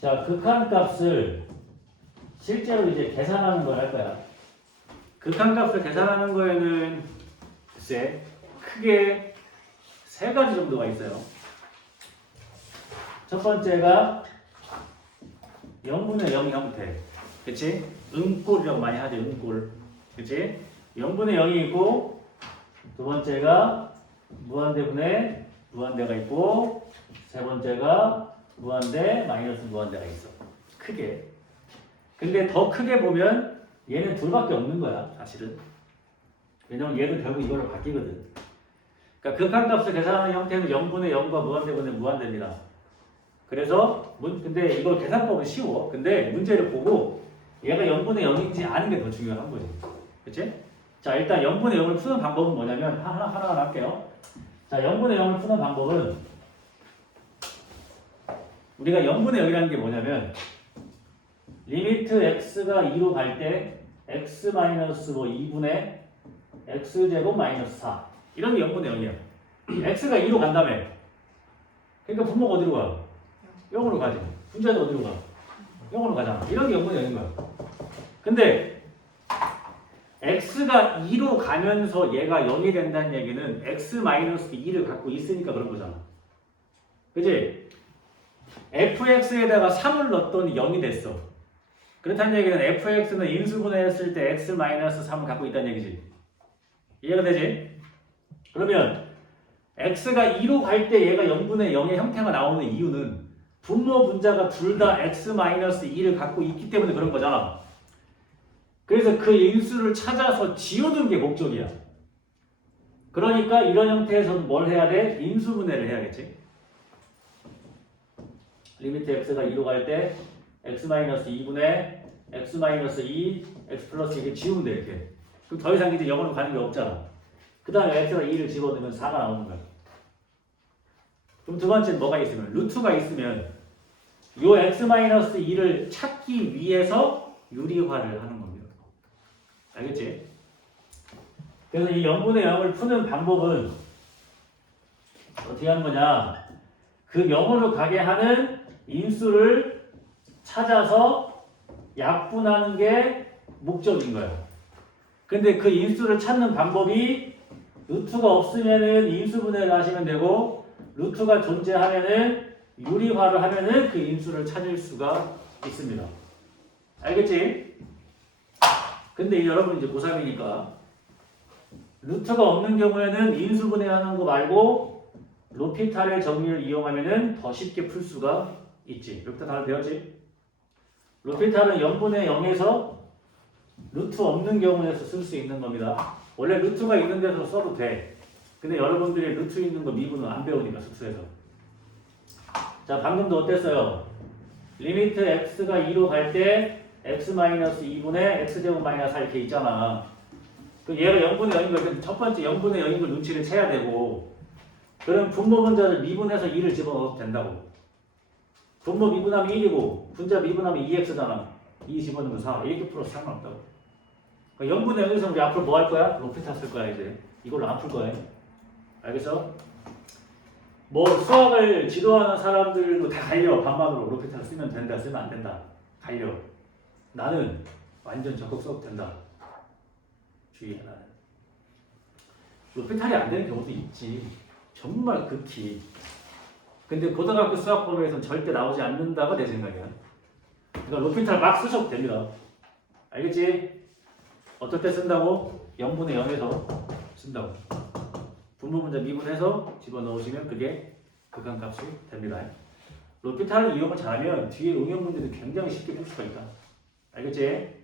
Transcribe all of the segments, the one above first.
자, 극한값을 실제로 이제 계산하는 걸 할 거야. 극한값을 계산하는 거에는 글쎄 크게 세 가지 정도가 있어요. 첫 번째가 0분의 0 형태. 그치? 음꼴이라고 많이 하죠. 음꼴. 그치? 0분의 0이 있고, 두 번째가 무한대분의 무한대가 있고, 세 번째가 무한대 마이너스 무한대가 있어. 크게. 근데 더 크게 보면 얘는 둘밖에 없는 거야. 사실은. 왜냐면 얘도 결국 이걸로 바뀌거든. 그러니까 극한값을 계산하는 형태는 0분의 0과 무한대분의 무한대입니다. 그래서 근데 이거 계산법은 쉬워. 근데 문제를 보고 얘가 0분의 0인지 아는 게 더 중요한 거지. 그치? 자, 일단 0분의 0을 푸는 방법은 뭐냐면 하나 할게요. 자, 0분의 0을 푸는 방법은 우리가 0분의 0이라는 게 뭐냐면 리미트 x가 2로 갈 때 x 마이너스 2분의 x제곱 마이너스 4 이런 게 0분의 0이야. x가 2로 간다며. 그러니까 분모가 어디로 가? 0으로 가지. 분자도 어디로 가? 0으로 가잖아. 이런 게 0분의 0인 거야. 근데 x가 2로 가면서 얘가 0이 된다는 얘기는 x-2를 갖고 있으니까 그런 거잖아. 그치? fx에다가 3을 넣었더니 0이 됐어. 그렇다는 얘기는 fx는 인수분해했을 때 x-3을 갖고 있다는 얘기지. 이해가 되지? 그러면 x가 2로 갈 때 얘가 0분의 0의 형태가 나오는 이유는 분모 분자가 둘 다 x-2를 갖고 있기 때문에 그런 거잖아. 그래서 그 인수를 찾아서 지우는 게 목적이야. 그러니까 이런 형태에서는 뭘 해야 돼? 인수분해를 해야겠지. 리미트 x가 2로 갈 때 x-2분의 x-2 x 플러스 이렇게 지우면 돼. 이렇게. 그럼 더 이상 이제 0으로 가는 게 없잖아. 그 다음에 x가 2를 집어넣으면 4가 나오는 거야. 그럼 두 번째는 뭐가 있으면? 루트가 있으면 요 x-2를 찾기 위해서 유리화를 하는 겁니다. 알겠지? 그래서 이 0분의 0을 푸는 방법은 어떻게 하는 거냐? 그 0으로 가게 하는 인수를 찾아서 약분하는 게 목적인 거야. 근데 그 인수를 찾는 방법이 루트가 없으면은 인수분해를 하시면 되고 루트가 존재하면은 유리화를 하면은 그 인수를 찾을 수가 있습니다. 알겠지? 근데 여러분 이제 고3이니까 루트가 없는 경우에는 인수분해하는 거 말고 로피탈의 정리를 이용하면은 더 쉽게 풀 수가 있지. 로피탈 다 배웠지? 로피탈은 0분의 0에서 루트 없는 경우에서 쓸 수 있는 겁니다. 원래 루트가 있는 데서 써도 돼. 근데 여러분들이 루트 있는 거 미분은 안 배우니까 숙소에서. 자, 방금도 어땠어요? 리미트 x가 2로 갈 때 x-2분의 x제곱 마이너스 4 이렇게 있잖아. 그 얘가 0분의 0인 걸 첫 번째 0분의 0인 걸 눈치를 채야 되고 그럼 분모 분자를 미분해서 2를 집어넣어도 된다고. 분모 미분하면 1이고 분자 미분하면 2x잖아. 2 집어넣으면 4. 이렇게 풀어서 상관없다고. 그러니까 0분의 0에서 우리 앞으로 뭐 할 거야? 로피탈 쓸 거야 이제. 이걸로 안 풀 거야. 알겠어? 뭐 수학을 지도하는 사람들도 다 갈려. 반반으로 로피탈 쓰면 된다, 쓰면 안 된다. 갈려. 나는 완전 적극 써도 된다. 주의해 나는. 로피탈이 안 되는 경우도 있지. 정말 극히. 근데 고등학교 수학 범위에서는 절대 나오지 않는다가 내 생각이야. 그러니까 로피탈 막 쓰셔도 됩니다. 알겠지? 어떨 때 쓴다고? 0분의 0에서 쓴다고. 분모 분자 미분해서 집어넣으시면 그게 극한값이 됩니다. 로피탈을 이용을 잘하면 뒤에 응용 문제도 굉장히 쉽게 풀 수가 있다. 알겠지?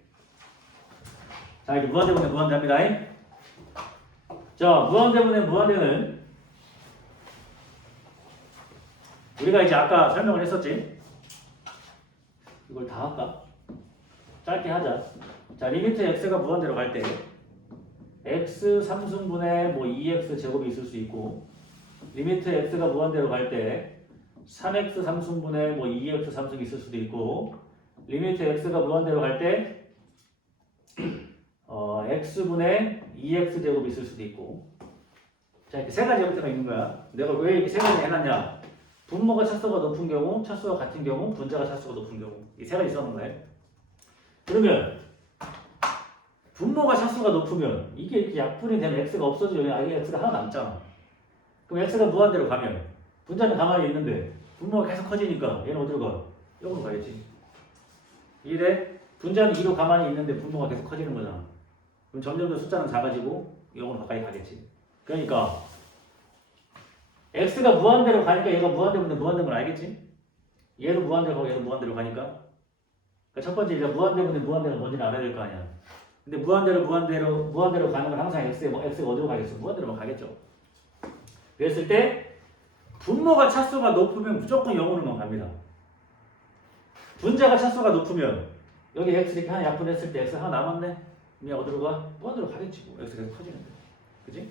자, 이제 무한대분의 무한대입니다. 자, 무한대분의 무한대는 우리가 이제 아까 설명을 했었지? 이걸 다 할까? 짧게 하자. 자, 리미트 x가 무한대로 갈 때 x 3승분의 2x 제곱이 있을 수 있고 리미트 x가 무한대로 갈 때 3x 3승분의 2x 3승이 있을 수도 있고 리미트 x가 무한대로 갈 때 x분의 2x 제곱이 있을 수도 있고 자, 이렇게 세 가지 형태가 있는 거야. 내가 왜 이렇게 세 가지 해놨냐? 분모가 차수가 높은 경우, 차수가 같은 경우, 분자가 차수가 높은 경우. 이 세 가지 써놓은 거예요. 그러면 분모가 차수가 높으면 이게 이렇게 약분이 되면 x가 없어지면 아예 x가 하나 남잖아. 그럼 x가 무한대로 가면 분자는 가만히 있는데 분모가 계속 커지니까 얘는 어디로 가? 0으로 가야지. 이래 분자는 2로 가만히 있는데 분모가 계속 커지는 거잖아. 그럼 점점 더 숫자는 작아지고 0으로 가까이 가겠지. 그러니까 x가 무한대로 가니까 얘가 무한대로 무한대인 걸 알겠지? 얘도 무한대로 가고 얘도 무한대로 가니까. 그러니까 첫 번째 얘가 무한대로 무한대가 뭔지는 알아야 될 거 아니야. 근데 무한대로 가는 건 항상 x가 어디로 가겠어? 무한대로만 가겠죠. 그랬을 때 분모가 차수가 높으면 무조건 0으로만 갑니다. 분자가 차수가 높으면 여기 x 이렇게 하나 약분했을 때 x 하나 남았네? 그럼 어디로 가? 무한대로 가겠지. 뭐. x가 계속 커지는데. 그지?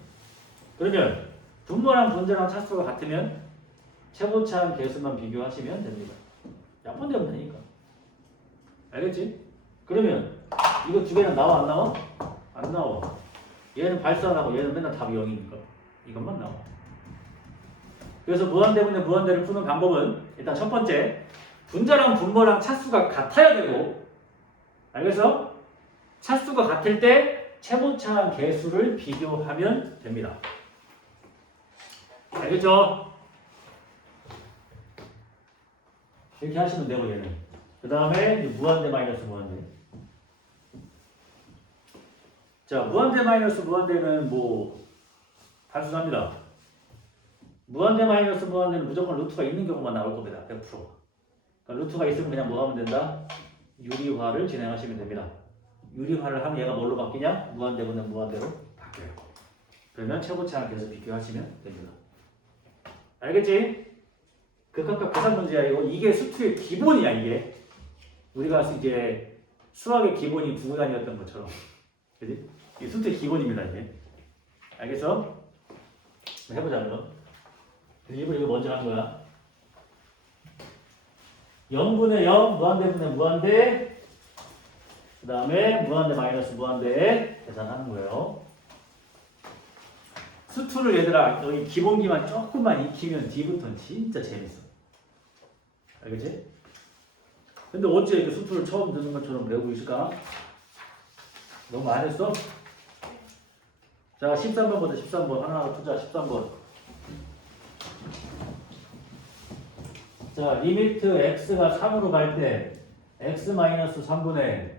그러면 분모랑 분자랑 차수가 같으면 최고차항 개수만 비교하시면 됩니다. 약분되면 되니까. 알겠지? 그러면 이거 두 개는 나와 안 나와? 안 나와. 얘는 발산하고 얘는 맨날 답이 0이니까 이것만 나와. 그래서 무한대분의 무한대를 푸는 방법은 일단 첫 번째 분자랑 분모랑 차수가 같아야 되고 알겠어? 차수가 같을 때 최고차항 개수를 비교하면 됩니다. 알겠죠? 이렇게 하시면 되고 얘는 그 다음에 무한대 마이너스 무한대. 자, 무한대 마이너스 무한대는 뭐 단순합니다. 무한대 마이너스 무한대는 무조건 루트가 있는 경우만 나올 겁니다. 100%. 그러니까 루트가 있으면 그냥 뭐 하면 된다? 유리화를 진행하시면 됩니다. 유리화를 하면 얘가 뭘로 바뀌냐? 무한대분은 무한대로 바뀌어요. 그러면 최고차항 계속 비교하시면 됩니다. 알겠지? 극학과 계산 문제야 이거. 이게 수투의 기본이야 이게. 우리가 이제 수학의 기본이 구구단이었던 것처럼. 그지? 이 수투의 기본입니다 이게. 알겠어? 해보자 그럼. 일부러 이거 먼저 하는 거야. 0분의 0 무한대분의 무한대 그 다음에 무한대 마이너스 무한대 계산하는 거예요. 수투를 얘들아 여기 기본기만 조금만 익히면 뒤부터는 진짜 재밌어. 알겠지? 근데 어째 이렇게 수투를 처음 듣는 것처럼 외우고 있을까? 너무 안 했어? 자 13번 보자. 13번 하나 투자 13번. 자 리미트 x가 3으로 갈 때 x 마이너스 3분의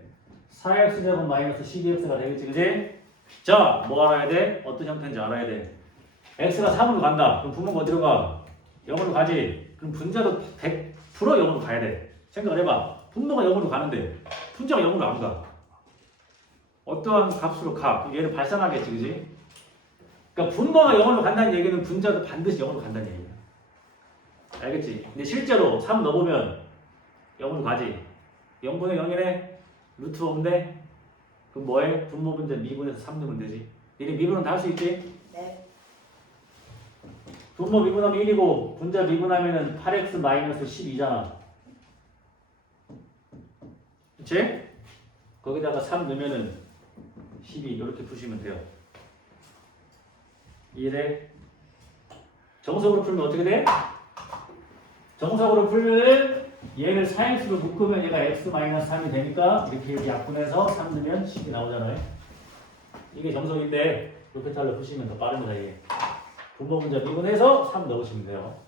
4x 제곱 마이너스 12x가 되겠지 그지? 자 뭐 알아야 돼? 어떤 형태인지 알아야 돼. x가 3으로 간다. 그럼 분모가 어디로 가? 0으로 가지. 그럼 분자도 100% 0으로 가야 돼. 생각을 해봐. 분모가 0으로 가는데 분자가 0으로 안 가. 어떠한 값으로 가? 그럼 얘를 발산하겠지 그지? 그러니까 분모가 0으로 간다는 얘기는 분자도 반드시 0으로 간다는 얘기야. 알겠지? 근데 실제로 3 넣어보면 0으로 가지. 0분의 0이네? 루트 없네? 그럼 뭐해? 분모 분자 미분해서 3 넣으면 되지. 니네 미분은 다 할 수 있지? 네. 분모 미분하면 1이고 분자 미분하면 8x 마이너스 12잖아. 그치? 거기다가 3 넣으면은 12 이렇게 푸시면 돼요. 이해돼? 정석으로 풀면 어떻게 돼? 정석으로 풀면 얘를 4x로 묶으면 얘가 x-3이 되니까 이렇게 약분해서 3 넣으면 10이 나오잖아요. 이게 정석인데 로페탈로 푸시면 더 빠릅니다. 이게 분모 분자 미분해서 3 넣으시면 돼요.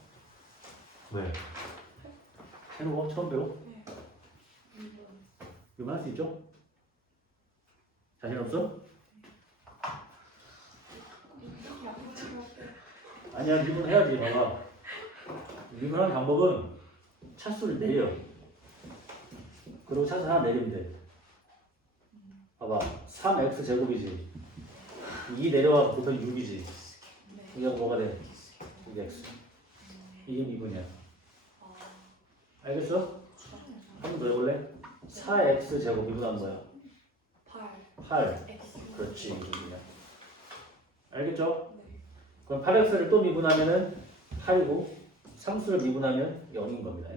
왜? 새로워? 처음 배워? 이거 할 수 있죠? 자신 없어? 아니야, 미분해야지. 봐봐. 미분하는 방법은 차수를 내려. 그리고 차수 하나 내리면 돼. 봐봐. 3x 제곱이지. 2 내려와 보통 6이지. 이게 뭐가 돼? 6x. 이게 미분이야. 알겠어? 한 번 더 해볼래? 4x 제곱 미분하는 거야. 8. 그렇지. 미분이야. 알겠죠? 그럼 8x를 또 미분하면은 8이고 상수를 미분하면 0인 겁니다.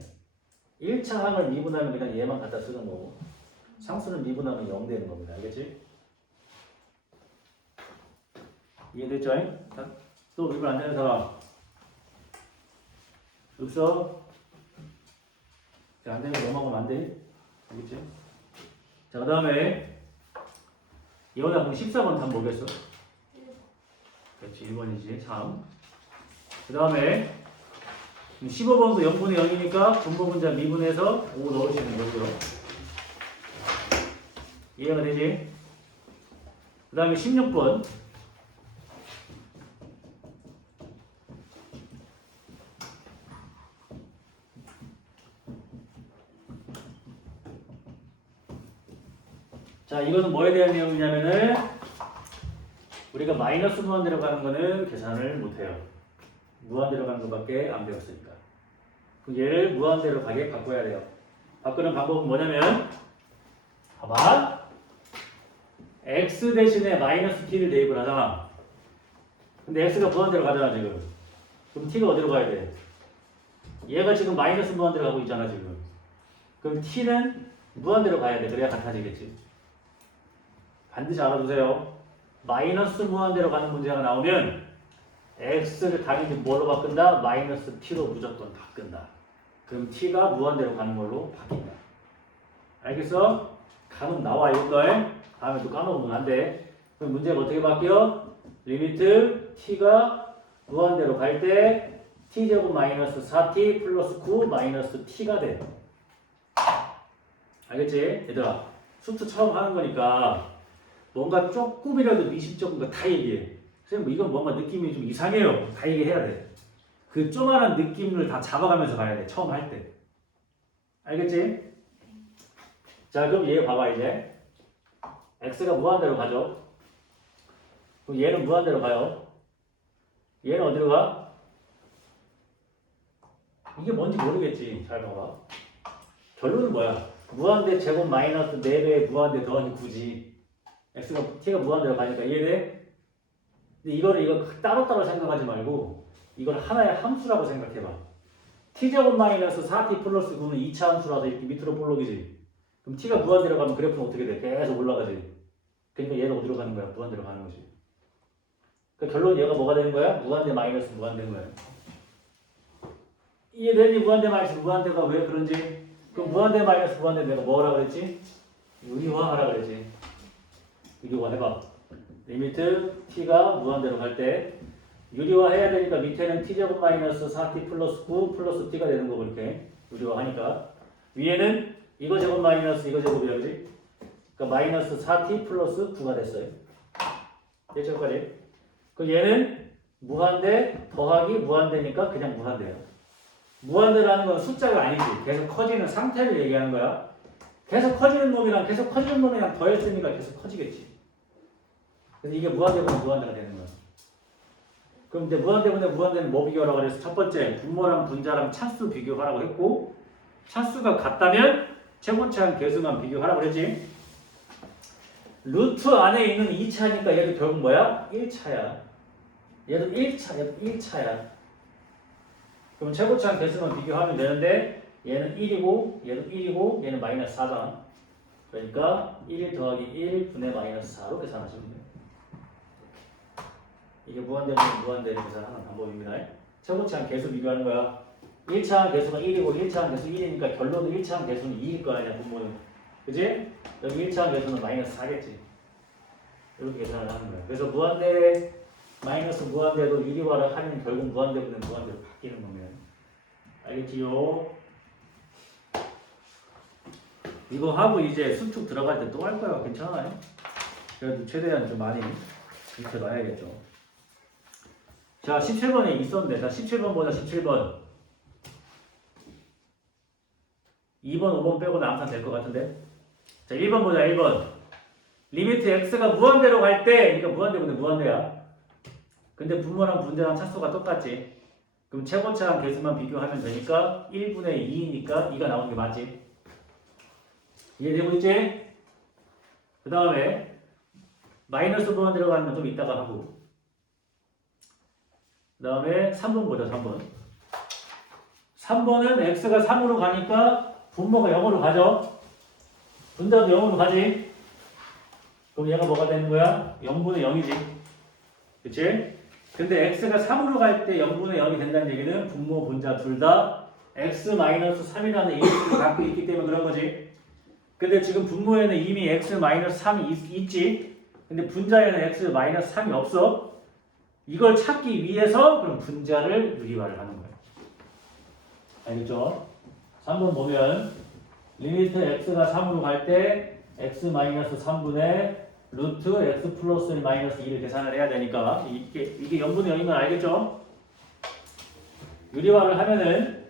1차 항을 미분하면 그냥 얘만 갖다 쓰는 거고 상수를 미분하면 0 되는 겁니다. 알겠지? 이해됐죠? 또 미분 안 되는 사람 없어? 자, 안 되면 넘어가면 안 돼. 알겠지? 자, 그 다음에 이거다 그럼 14번 답 뭐겠어? 그렇지, 1번이지. 3. 그 다음에 15번도 0분의 0이니까 분모 분자 미분해서 5 넣으시는 거고요. 이해가 되지? 그 다음에 16번. 자, 이거는 뭐에 대한 내용이냐면은 우리가 마이너스 무한대로 가는 거는 계산을 못해요. 무한대로 가는 것밖에 안 배웠으니까. 그럼 얘를 무한대로 가게 바꿔야 돼요. 바꾸는 방법은 뭐냐면 봐봐. x 대신에 마이너스 t를 대입을 하잖아. 근데 x가 무한대로 가잖아 지금. 그럼 t가 어디로 가야 돼? 얘가 지금 마이너스 무한대로 가고 있잖아 지금. 그럼 t는 무한대로 가야 돼. 그래야 같아지겠지. 반드시 알아두세요. 마이너스 무한대로 가는 문제가 나오면 x를 당연히 뭐로 바꾼다? 마이너스 t로 무조건 바꾼다. 그럼 t가 무한대로 가는 걸로 바뀐다. 알겠어? 감은 나와 이것들. 다음에 또 까먹으면 안 돼. 그럼 문제가 어떻게 바뀌어? 리미트 t가 무한대로 갈 때 t제곱 마이너스 4t 플러스 9 마이너스 t가 돼. 알겠지? 얘들아, 수트 처음 하는 거니까 뭔가 조금이라도 미심쩍은 거 다 얘기해. 선생님, 이건 뭔가 느낌이 좀 이상해요. 다 얘기해야 돼. 그 조그만한 느낌을 다 잡아가면서 가야 돼. 처음 할 때. 알겠지? 자, 그럼 얘 봐봐, 이제. x가 무한대로 가죠. 그럼 얘는 무한대로 가요. 얘는 어디로 가? 이게 뭔지 모르겠지. 잘 봐봐. 결론은 뭐야? 무한대 제곱 마이너스 4배의 무한대 더하기 9지. x가 t가 무한대로 가니까 이해돼? 근데 이거 따로따로 생각하지 말고 이걸 하나의 함수라고 생각해봐. t제곱 마이너스 4t 플러스 9는 2차 함수라서 이렇게 밑으로 볼록이지. 그럼 t가 무한대로 가면 그래프는 어떻게 돼? 계속 올라가지. 그러니까 얘는 어디로 가는 거야? 무한대로 가는 거지. 그러니까 결론 얘가 뭐가 되는 거야? 무한대 마이너스 무한대인 거야. 이해되니? 무한대 마이너스 무한대가 왜 그런지? 그럼 무한대 마이너스 무한대 내가 뭐라 그랬지? 유리화하라 그랬지. 유리화 해봐. 리미트 t가 무한대로 갈 때 유리화 해야 되니까 밑에는 t제곱 마이너스 4t 플러스 9 플러스 t가 되는 거고 이렇게 유리화 하니까 위에는 이거 제곱 마이너스 이거 제곱이야 그지? 그러니까 마이너스 4t 플러스 9가 됐어요. 예처까지. 그 얘는 무한대 더하기 무한대니까 그냥 무한대야. 무한대라는 건 숫자가 아니지. 계속 커지는 상태를 얘기하는 거야. 계속 커지는 놈이랑 계속 커지는 놈이랑 더했으니까 계속 커지겠지. 그래서 이게 무한대보다 무한대가 되는 거야. 그럼 이제 무한대보다 무한대는 뭐 비교하라고 그랬어? 첫 번째, 분모랑 분자랑 차수 비교하라고 했고, 차수가 같다면 최고차랑 계수만 비교하라고 그랬지. 루트 안에 있는 2차니까 얘도 결국 뭐야? 1차야. 얘도 1차야. 그럼 최고차랑 계수만 비교하면 되는데 얘는 1이고 얘도 1이고 얘는 마이너스 4잖아. 그러니까 1 더하기 1 분의 마이너스 4로 계산하시면 돼요. 이게 무한대면 무한대를 계산하는 방법입니다. 최고차항 계수 비교하는 거야. 1차항 계수가 1이고 1차항 계수 1이니까 결론은 1차항 계수는 2일 거 아니야, 분모는. 그지? 여기 1차항 계수는 마이너스 4겠지. 이렇게 계산을 하는 거야. 그래서 무한대, 마이너스 무한대도 유리화를 하면 결국 무한대분은 무한대로 바뀌는 겁니다. 알겠지요? 이거 하고 이제 수축 들어갈 때 또 할 거야. 괜찮아요? 그래도 최대한 좀 많이 익혀놔야겠죠. 자, 17번에 있었는데, 자, 17번 보자, 17번. 2번, 5번 빼고는 항상 될 것 같은데. 자, 1번 보자, 1번. 리미트 x가 무한대로 갈 때, 그러니까 무한대분의 무한대야. 근데 분모랑 분자랑 차수가 똑같지. 그럼 최고차랑 계수만 비교하면 되니까 1분의 2이니까 2가 나오는 게 맞지. 이해되고 있지? 그 다음에 마이너스 무한대로 가는 건 좀 이따가 하고. 그 다음에 3번 보자, 3번. 3번은 x가 3으로 가니까 분모가 0으로 가죠. 분자도 0으로 가지. 그럼 얘가 뭐가 되는 거야? 0분의 0이지. 그치? 근데 x가 3으로 갈 때 0분의 0이 된다는 얘기는 분모, 분자 둘 다 x-3이라는 인수를 갖고 있기 때문에 그런 거지. 근데 지금 분모에는 이미 x-3이 있지. 근데 분자에는 x-3이 없어. 이걸 찾기 위해서 그럼 분자를 유리화를 하는 거야. 알겠죠? 3번 보면 리미트 x가 3으로 갈 때 x-3분의 루트 x 플러스 1 마이너스 2를 계산을 해야 되니까 이게 0분의 0인 건 알겠죠? 유리화를 하면은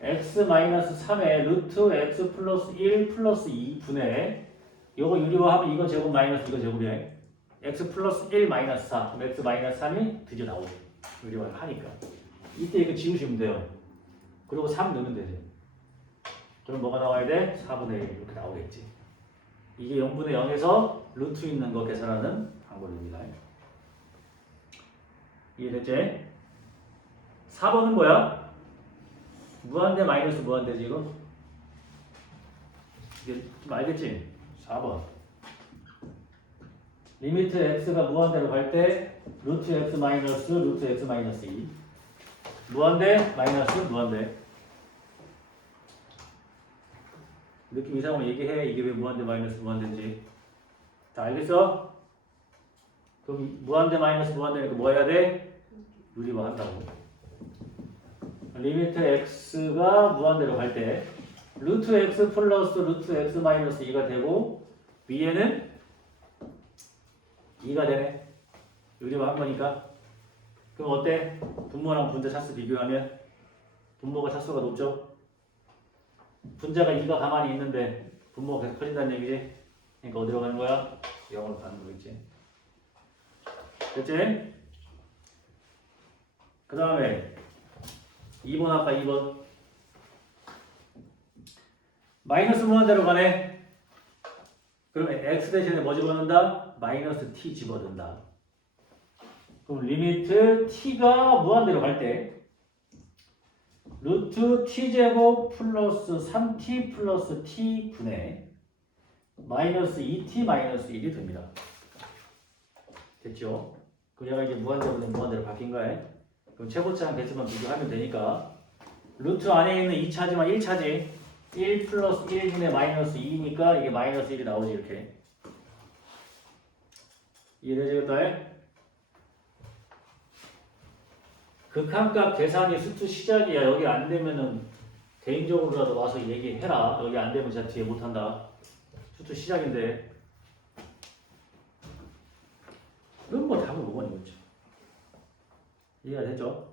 x-3에 루트 x 플러스 1 플러스 2분의 요거 유리화하면 이거 제곱 마이너스 이거 제곱이야. x 플러스 1 마이너스 4 그럼 x 마이너스 3이 드디어 나오죠. 유리화를 하니까 이때 이거 지우시면 돼요. 그리고 3 넣으면 되지. 그럼 뭐가 나와야 돼? 4분의 1 이렇게 나오겠지. 이게 0분의 0에서 루트 있는 거 계산하는 방법입니다. 이해됐지? 4번은 뭐야? 무한대 마이너스 무한대지 이거? 이게 좀 알겠지? 4번 리미트 x가 무한대로 갈 때 루트 x 마이너스 루트 x 마이너스 2 무한대 마이너스 무한대 느낌 이상으로 얘기해. 이게 왜 무한대 마이너스 무한대인지 다 알겠어? 그럼 무한대 마이너스 무한대니까 뭐 해야 돼? 유리화 한다고. 리미트 x가 무한대로 갈 때 루트 x 플러스 루트 x 마이너스 2가 되고 위에는 2가 되네. 유리화 한 거니까. 그럼 어때? 분모랑 분자 차수 비교하면 분모가 차수가 높죠? 분자가 2가 가만히 있는데 분모가 계속 커진다는 얘기지? 그러니까 어디로 가는 거야? 0으로 가는 거겠지. 됐지? 그 다음에 2번 아까 2번 마이너스 무한대로 가네. 그러면 x 대신에 뭐 집어넣는다? 마이너스 t 집어넣는다. 그럼 리미트 t가 무한대로 갈 때 루트 t제곱 플러스 3t 플러스 t 분의 마이너스 2t 마이너스 1이 됩니다. 됐죠? 그럼 얘가 이제 무한대로 무한대로 바뀐 거야. 그럼 최고차랑 대치만 비교하면 되니까 루트 안에 있는 2차지만 1차지 1 플러스 1분의 마이너스 2니까 이게 마이너스 1이 나오지 이렇게. 이해되겠다? 극한값 계산이 수투 시작이야. 여기 안 되면은 개인적으로라도 와서 얘기해라. 여기 안 되면 제가 뒤에 못한다. 수투 시작인데. 그럼 뭐 답은 5번이겠죠. 이해가 되죠?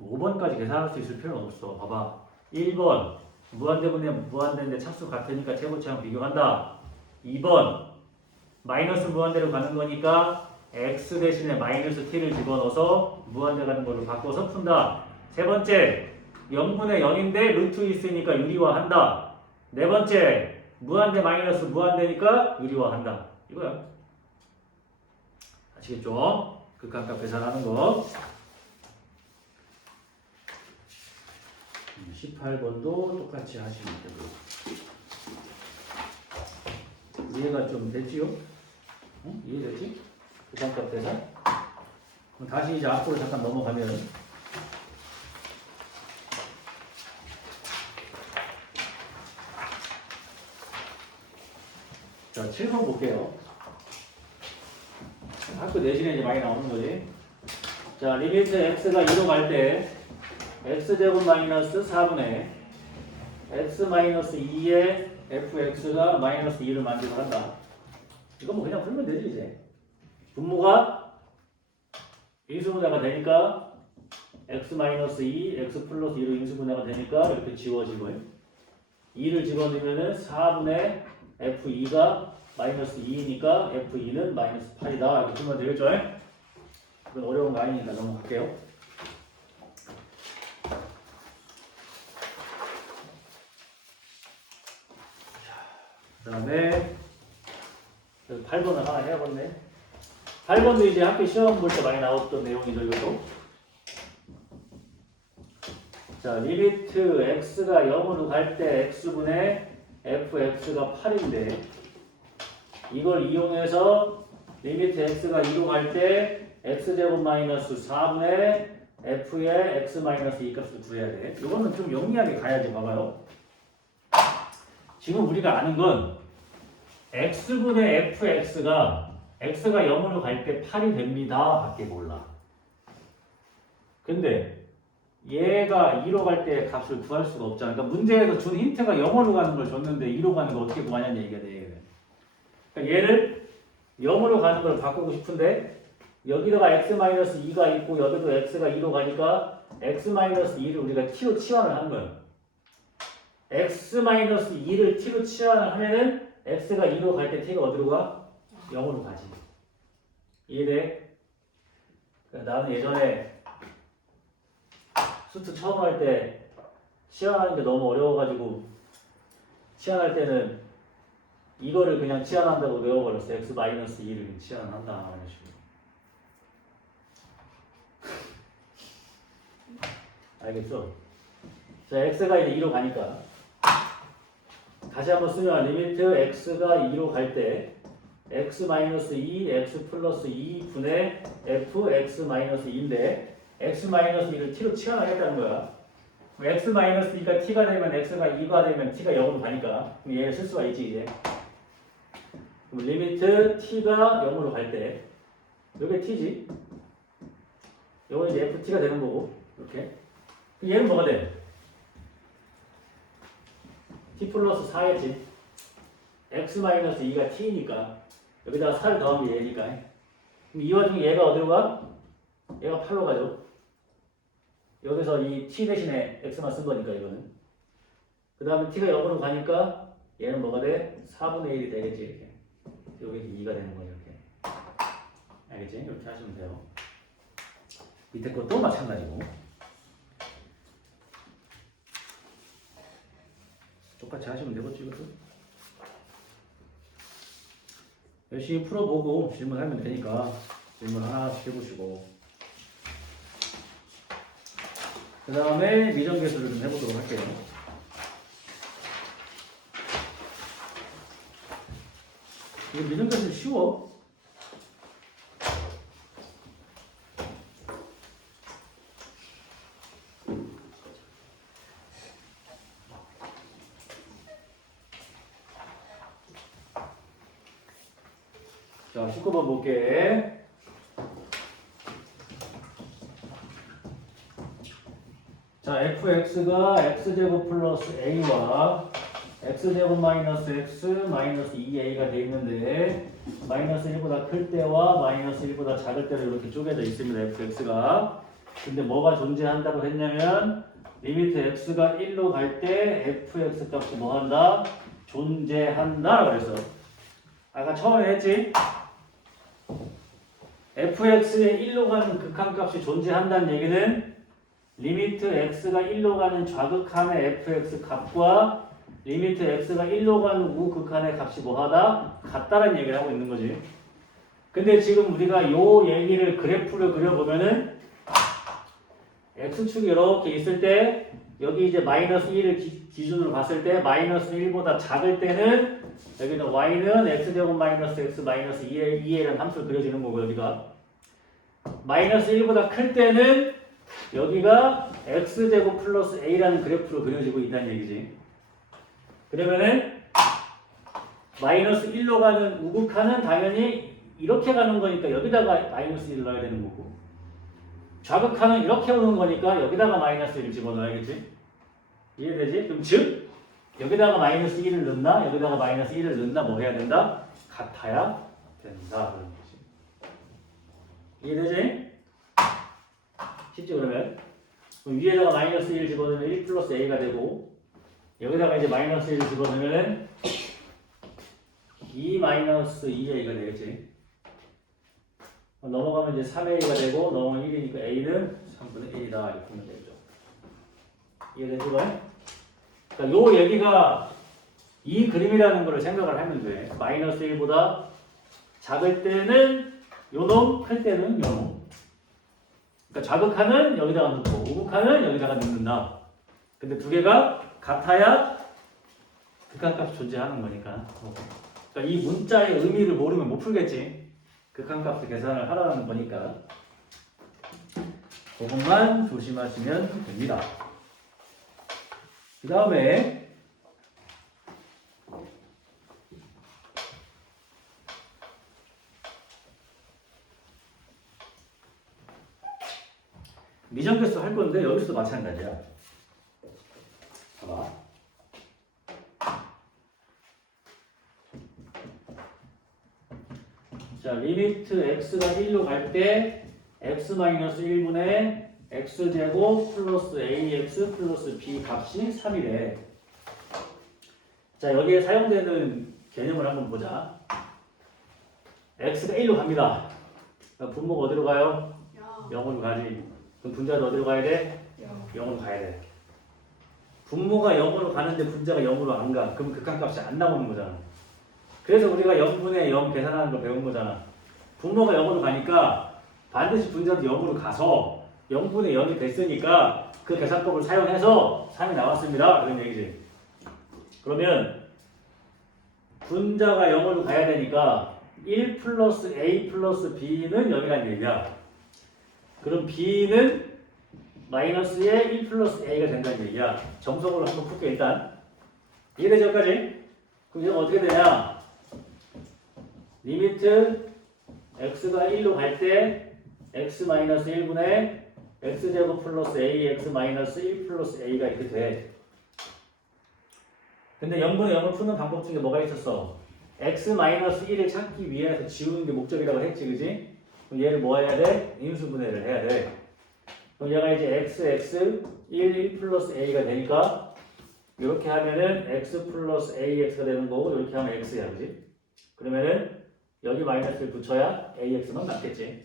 5번까지 계산할 수 있을 필요는 없어. 봐봐. 1번 무한대분의 무한대인데 차수 같으니까 최고차랑 비교한다. 2번 마이너스 무한대로 가는 거니까 x 대신에 마이너스 t를 집어넣어서 무한대 가는 걸로 바꿔서 푼다. 세 번째 0분의 0인데 루트 있으니까 유리화한다. 네 번째 무한대 마이너스 무한대니까 유리화한다. 이거야. 아시겠죠? 극한값 계산하는 거. 18번도 똑같이 하시면 되고. 이해가 좀 됐지요? 응? 이해되지? 극한값 계산? 그럼 다시 이제 앞으로 잠깐 넘어가면 자, 7번 볼게요. 학교 내신에 이제 많이 나오는 거지. 자, 리미트 x가 2로 갈 때 x제곱 마이너스 4분의 x 마이너스 2에 fx가 마이너스 2를 만들고 한다. 이거 뭐 그냥 풀면 되지 이제. 분모가 인수분해가 되니까 x 마이너스 2, x 플러스 2로 인수분해가 되니까 이렇게 지워지고 2를 집어넣으면은 4분의 f2가 마이너스 2이니까 f2는 마이너스 8이다. 이렇게 풀면 되겠죠? 이건 어려운 거 아니니까 넘어갈게요. 그 다음에 8번을 하나 해야겠네. 8번도 이제 학교 시험 볼 때 많이 나왔던 내용이죠, 이것도. 자, 리미트 x가 0으로 갈 때 x분의 fx가 8인데 이걸 이용해서 리미트 x가 2로 갈 때 x제곱 마이너스 4분의 f의 x 마이너스 2 값을 구해야 돼. 이거는 좀 영리하게 가야지. 봐봐요. 지금 우리가 아는 건 x분의 fx가 x가 0으로 갈 때 8이 됩니다 밖에 몰라. 근데 얘가 2로 갈 때 값을 구할 수가 없잖아. 그러니까 문제에서 준 힌트가 0으로 가는 걸 줬는데 2로 가는 거 어떻게 구하냐는 얘기가 돼. 그러니까 얘를 0으로 가는 걸 바꾸고 싶은데 여기다가 x-2가 있고 여기도 x가 2로 가니까 x-2를 우리가 t로 치환을 하는 거예요. x-2를 t로 치환을 하면은 x가 2로 갈 때 t가 어디로 가? 0으로 가지. 이해돼? 나는 예전에 수트 처음 할 때 치환하는 게 너무 어려워가지고 치환할 때는 이거를 그냥 치환한다고 외워버렸어. x-2를 치환한다. 이런 식으로. 알겠어? 자, x가 이제 2로 가니까 다시 한번 쓰면 리미트 x가 2로 갈 때 x-2, x 플러스 2분의 f x-2인데 x-2를 t로 치환하겠다는 거야. x-2가 t가 되면 x가 2가 되면 t가 0으로 가니까 그럼 얘를 쓸 수가 있지 이제. 그럼 리미트 t가 0으로 갈 때 여기 t지. 요건 이제 ft가 되는 거고 이렇게. 얘는 뭐가 돼? t 플러스 4겠지. x-2가 t니까 여기다가 4를 더하면 얘니까. 그럼 이 와중에 얘가 어디로 가? 얘가 8로 가죠. 여기서 이 t 대신에 x만 쓴 거니까 이거는. 그 다음에 t가 0으로 가니까 얘는 뭐가 돼? 4분의 1이 되겠지 이렇게. 여기 2가 되는 거야 이렇게. 알겠지? 이렇게 하시면 돼요. 밑에 것도 마찬가지고. 똑같이 하시면 되겠지 이것도. 열심히 풀어보고 질문하면 되니까 질문 하나씩 해보시고 그 다음에 미정계수를 좀 해보도록 할게요. 이거 미정계수 쉬워. 자, 19번 볼게. 자, fx가 x제곱 플러스 a와 x제곱 마이너스 x 마이너스 2a가 되어 있는데 마이너스 1보다 클 때와 마이너스 1보다 작을 때로 이렇게 쪼개져 있습니다. fx가. 근데 뭐가 존재한다고 했냐면 리미트 x가 1로 갈 때 fx 값이 뭐 한다? 존재한다 라고 그랬어. 아까 처음에 했지? fx의 1로 가는 극한값이 존재한다는 얘기는 리미트 x가 1로 가는 좌극한의 fx 값과 리미트 x가 1로 가는 우극한의 값이 뭐하다? 같다라는 얘기를 하고 있는 거지. 근데 지금 우리가 요 얘기를 그래프를 그려보면은 x축이 이렇게 있을 때 여기 이제 마이너스 1을 기준으로 봤을 때 마이너스 1보다 작을 때는 여기는 y는 x제곱 마이너스 x 마이너스 2a라는 함수를 그려지는 거고 여기가 마이너스 1보다 클 때는 여기가 x제곱 플러스 a라는 그래프로 그려지고 있다는 얘기지. 그러면은 마이너스 1로 가는 우극한은 당연히 이렇게 가는 거니까 여기다가 마이너스 1을 넣어야 되는 거고 좌극한은 이렇게 오는 거니까 여기다가 마이너스 1을 집어넣어야겠지. 이해되지? 그럼 즉 여기다가 마이너스 1을 넣나 여기다가 마이너스 1을 넣나 뭐 해야 된다? 같아야 된다 그런 거지. 이해되지? 쉽지 그러면? 그럼 위에다가 마이너스 1 집어넣으면 1 플러스 a가 되고 여기다가 이제 마이너스 1을 집어넣으면 2 마이너스 2a가 되겠지. 넘어가면 이제 3a가 되고 넘어가면 1이니까 a는 3분의 1이다 이렇게 보면 되죠. 이해되지? 그러니까 요 얘기가 이 그림이라는 걸 생각을 하면 돼. 마이너스 1보다 작을 때는 요놈, 클 때는 요놈. 그러니까 좌극한은 여기다가 넣고 우극한은 여기다가 넣는다. 근데 두 개가 같아야 극한값이 존재하는 거니까. 그러니까 이 문자의 의미를 모르면 못 풀겠지. 극한값을 계산을 하라는 거니까 그것만 조심하시면 됩니다. 그 다음에 미정계수 할 건데 여기서도 마찬가지야. 봐봐. 자, 리미트 x가 1로 갈 때 x-1분의 x제곱 플러스 ax 플러스 b 값이 3이래. 자, 여기에 사용되는 개념을 한번 보자. x가 1로 갑니다. 분모가 어디로 가요? 0으로 가지. 그럼 분자도 어디로 가야 돼? 0으로 가야 돼. 분모가 0으로 가는데 분자가 0으로 안 가. 그럼 극한값이 안 나오는 거잖아. 그래서 우리가 0분의 0 계산하는 걸 배운 거잖아. 분모가 0으로 가니까 반드시 분자도 0으로 가서 0분의 0이 됐으니까 그 계산법을 사용해서 3이 나왔습니다. 그런 얘기지. 그러면 분자가 0으로 가야 되니까 1 플러스 a 플러스 b는 0이라는 얘기야. 그럼 b는 마이너스에 1 플러스 a가 된다는 얘기야. 정석으로 한번 풀게 일단. 이해되죠? 여기까지? 그럼 이거 어떻게 되냐? 리미트 x가 1로 갈 때 x-1분의 x제곱 플러스 ax-1 플러스 a가 이렇게 돼. 근데 0분의 0을 푸는 방법 중에 뭐가 있었어? x-1을 찾기 위해서 지우는 게 목적이라고 했지, 그지? 그럼 얘를 뭐 해야 돼? 인수분해를 해야 돼. 그럼 얘가 이제 x 1 플러스 a가 되니까 이렇게 하면은 x 플러스 ax가 되는 거고 이렇게 하면 x야, 그지? 그러면은 여기 마이너스를 붙여야 ax만 남겠지.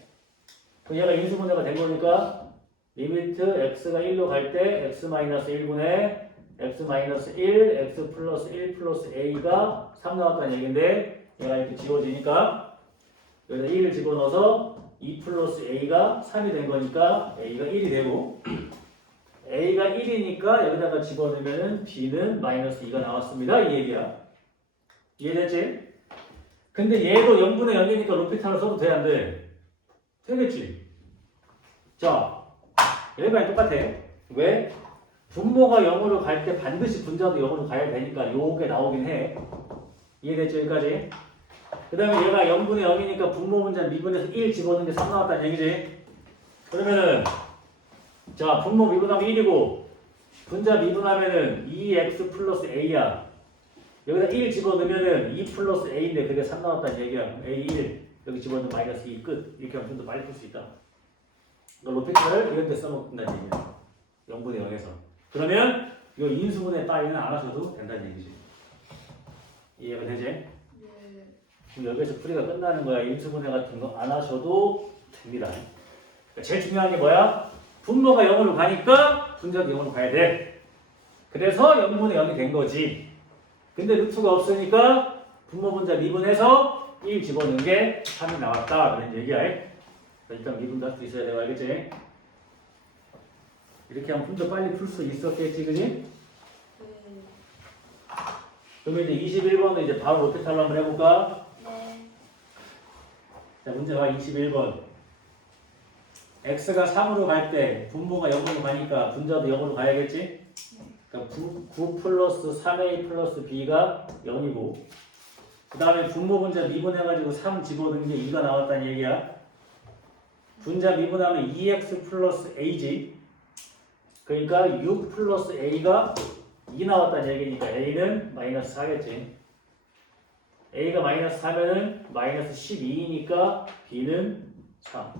그럼 얘가 인수분해가 된 거니까 리미트 x가 1로 갈 때 x-1분의 x-1 x 플러스 1 플러스 a가 3 나왔다는 얘기인데 얘가 이렇게 지워지니까 여기다 1을 집어넣어서 2 플러스 a가 3이 된 거니까 a가 1이 되고 a가 1이니까 여기다가 집어넣으면 b는 마이너스 2가 나왔습니다. 이 얘기야. 이해됐지? 근데 얘도 0분의 0이니까 로피탈을 써도 돼, 안 돼? 되겠지? 자, 얘가 똑같아. 왜? 분모가 0으로 갈 때 반드시 분자도 0으로 가야 되니까 요게 나오긴 해. 이해됐죠? 여기까지? 그 다음에 얘가 0분의 0이니까 분모 분자 미분에서 1 집어넣는 게 3 나왔다는 얘기지? 그러면은 자, 분모 미분하면 1이고 분자 미분하면은 2x 플러스 a야. 여기다 1 집어넣으면은 2 플러스 a인데 그게 3 나왔다는 얘기야. a1 여기 집어넣으면 마이너스 2 끝. 이렇게 하면 좀 더 빨리 풀 수 있다. 그러니까 로피탈을 이런 데 써먹는다는 얘기야. 0분의 0에서. 그러면 이 인수분해 따위는 안 하셔도 된다는 얘기지. 이해가 되지? 네. 그럼 여기서 풀이가 끝나는 거야. 인수분해 같은 거 안 하셔도 됩니다. 그러니까 제일 중요한 게 뭐야? 분모가 0으로 가니까 분자도 0으로 가야 돼. 그래서 0분의 0이 된 거지. 근데 루트가 없으니까 분모 분자 미분해서 1 집어넣은 게 3이 나왔다. 그런 얘기야. 일단 미분도 할 수 있어야 되고 알겠지? 이렇게 하면 좀 더 빨리 풀 수 있었겠지, 그지? 네. 그러면 이제 21번은 이제 바로 로피탈로 한번 해볼까? 네. 자, 문제 봐, 21번. x가 3으로 갈 때 분모가 0으로 가니까 분자도 0으로 가야겠지? 그러니까 9 플러스 3a 플러스 b가 0이고 그 다음에 분모 분자 미분해가지고 3 집어넣은 게 2가 나왔다는 얘기야. 분자 미분하면 2x 플러스 a지. 그러니까 6 플러스 a가 2 나왔다는 얘기니까 a는 마이너스 4겠지. a가 마이너스 4면은 마이너스 12이니까 b는 3.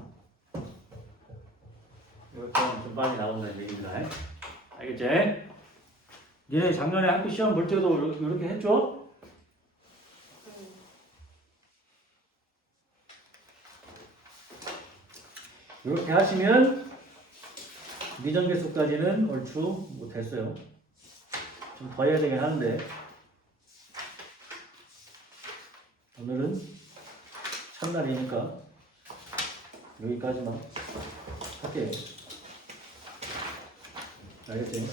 이렇게 하면 좀 빨리 나온다는 얘기입니다. 알겠지? 니네 작년에 학교 시험 볼 때도 이렇게 했죠? 이렇게 하시면 미정계수까지는 얼추 뭐 됐어요. 좀 더 해야 되긴 하는데 오늘은 첫날이니까 여기까지만 할게요. 알겠지?